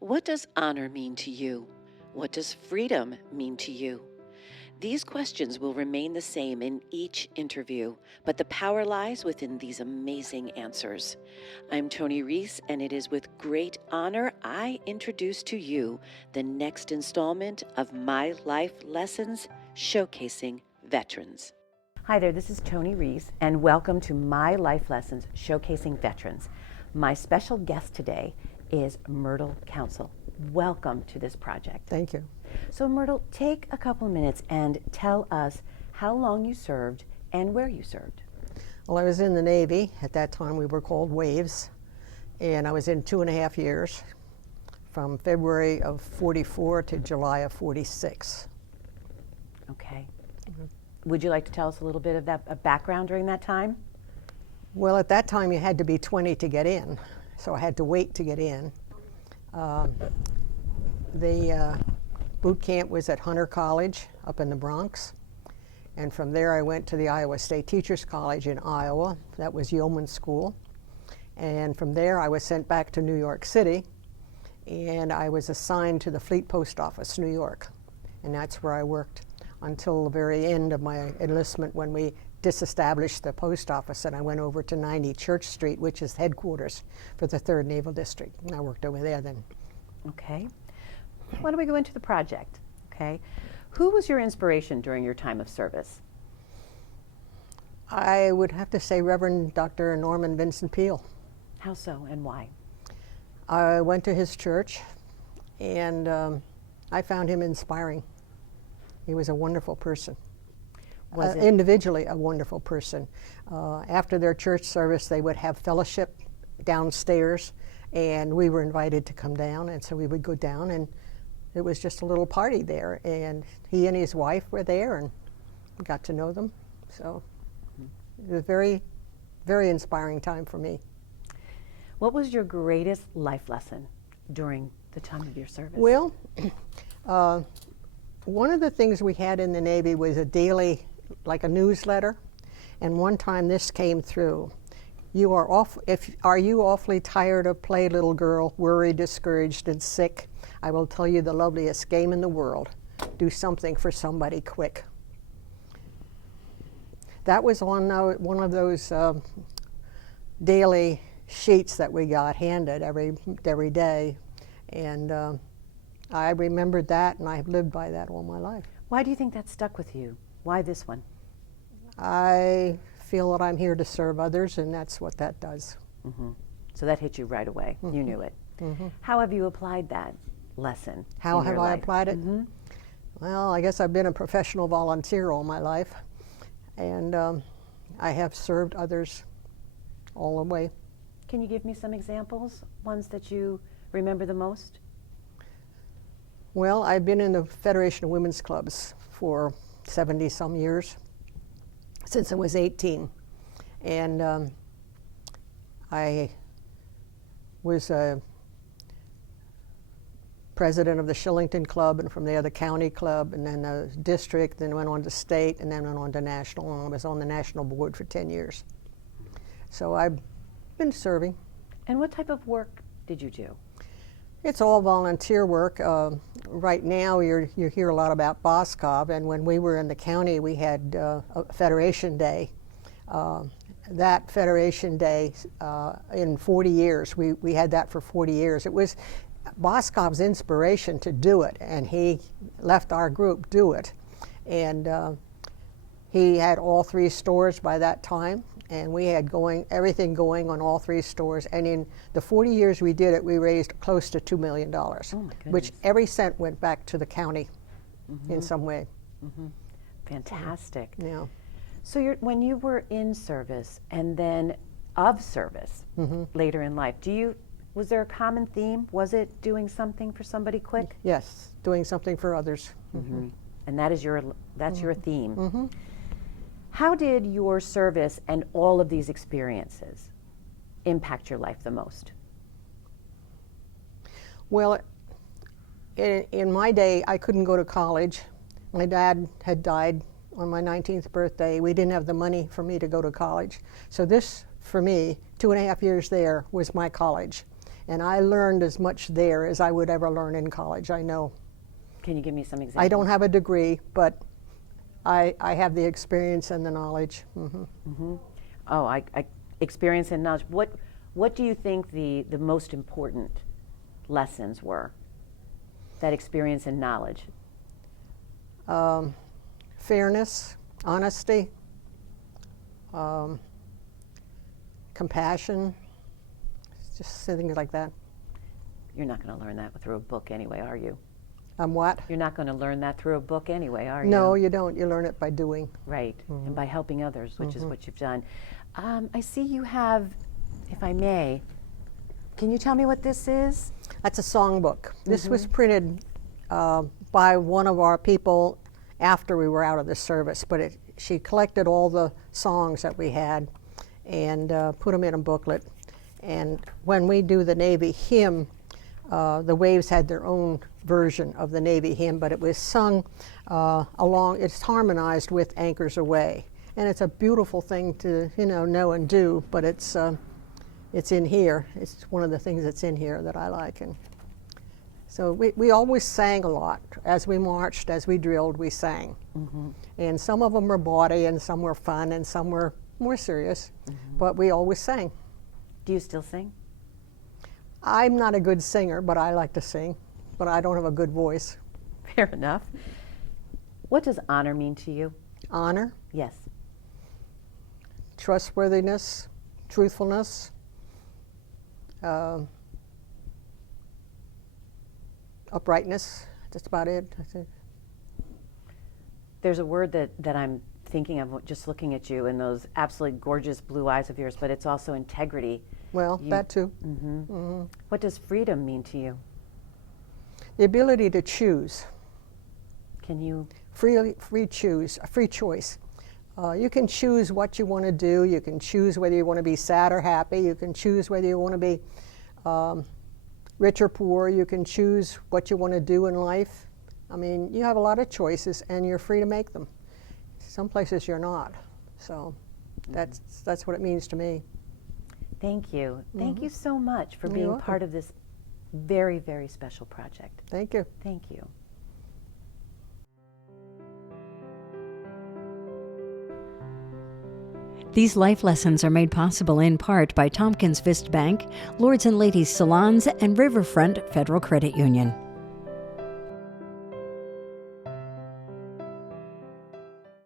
What does honor mean to you? What does freedom mean to you? These questions will remain the same in each interview, but the power lies within these amazing answers. I'm Tony Reese, and it is with great honor I introduce to you the next installment of My Life Lessons Showcasing Veterans. Hi there, this is Tony Reese, and welcome to My Life Lessons Showcasing Veterans. My special guest today is Myrtle Council. Welcome to this project. Thank you. So Myrtle, take a couple minutes and tell us how long you served and where you served. Well, I was in the Navy. At that time we were called Waves, and I was in 2.5 years, from February of 44 to July of 46. Okay. Would you like to tell us a little bit of that background during that time? Well, at that time you had to be 20 to get in, so I had to wait to get in. The boot camp was at Hunter College up in the Bronx, and from there I went to the Iowa State Teachers College in Iowa. That was Yeoman School. And from there I was sent back to New York City, and I was assigned to the Fleet Post Office, New York. And that's where I worked until the very end of my enlistment, when we disestablished the post office, and I went over to 90 Church Street, which is headquarters for the 3rd Naval District. And I worked over there then. Okay. Why don't we go into the project? Okay. Who was your inspiration during your time of service? I would have to say Reverend Dr. Norman Vincent Peale. How so and why? I went to his church, and I found him inspiring. He was a wonderful person. Individually a wonderful person. After their church service, they would have fellowship downstairs, and we were invited to come down, and so we would go down, and it was just a little party there, and he and his wife were there, and we got to know them. So it was a very, very inspiring time for me. What was your greatest life lesson during the time of your service? Well, one of the things we had in the Navy was a daily, like a newsletter, and one time this came through. Are you awfully tired of play, little girl, worried, discouraged, and sick? I will tell you the loveliest game in the world. Do something for somebody quick. That was on one of those daily sheets that we got handed every day, and I remembered that, and I've lived by that all my life. Why do you think that stuck with you? Why this one? I feel that I'm here to serve others, and that's what that does. Mm-hmm. So that hit you right away. Mm-hmm. You knew it. Mm-hmm. How have you applied that lesson? How have I applied it? Mm-hmm. Well, I guess I've been a professional volunteer all my life, and I have served others all the way. Can you give me some examples, ones that you remember the most? Well, I've been in the Federation of Women's Clubs for 70-some years, since I was 18. And I was a president of the Shillington Club, and from there the county club, and then the district, then went on to state, and then went on to national, and I was on the national board for 10 years. So I've been serving. And what type of work did you do? It's all volunteer work. Right now you hear a lot about Boscov, and when we were in the county we had a Federation Day. That Federation Day in 40 years, we had that for 40 years. It was Boscov's inspiration to do it, and he left our group do it. And he had all 3 stores by that time, and we had everything going on all 3 stores. And in the 40 years we did it, we raised close to $2 million, which every cent went back to the county in some way. Mm-hmm. Fantastic. Yeah. So when you were in service and then of service later in life, was there a common theme? Was it doing something for somebody quick? Yes, doing something for others. Mm-hmm. And that's your theme. Mm-hmm. How did your service and all of these experiences impact your life the most? Well, in my day, I couldn't go to college. My dad had died on my 19th birthday. We didn't have the money for me to go to college. So this, for me, 2.5 years there was my college. And I learned as much there as I would ever learn in college, I know. Can you give me some examples? I don't have a degree, but I have the experience and the knowledge. Oh, experience and knowledge. What do you think the most important lessons were? That experience and knowledge. Fairness, honesty, compassion, just things like that. You're not going to learn that through a book anyway, are you? What? You're not going to learn that through a book anyway, are you? No, you don't. You learn it by doing. Right, and by helping others, which is what you've done. I see you have, if I may, can you tell me what this is? That's a songbook. This was printed by one of our people after we were out of the service, but she collected all the songs that we had and put them in a booklet. And when we do the Navy hymn, the Waves had their own version of the Navy hymn, but it was sung it's harmonized with Anchors Aweigh. And it's a beautiful thing to, know and do, but it's in here. It's one of the things that's in here that I like. And so we always sang a lot. As we marched, as we drilled, we sang. And some of them were bawdy, and some were fun, and some were more serious, but we always sang. Do you still sing? I'm not a good singer, but I like to sing, but I don't have a good voice. Fair enough. What does honor mean to you? Honor, Yes. trustworthiness, truthfulness, uprightness, just about it, I think. There's a word that I'm thinking of just looking at you and those absolutely gorgeous blue eyes of yours, but it's also integrity. Well, that too. What does freedom mean to you? The ability to choose, Can you? free choice. You can choose what you want to do. You can choose whether you want to be sad or happy. You can choose whether you want to be rich or poor. You can choose what you want to do in life. I mean, you have a lot of choices, and you're free to make them. Some places you're not. So that's what it means to me. Thank you. Thank you so much for You're being welcome. part of this very, very special project. Thank you. Thank you. These life lessons are made possible in part by Tompkins Vist Bank, Lords and Ladies Salons, and Riverfront Federal Credit Union.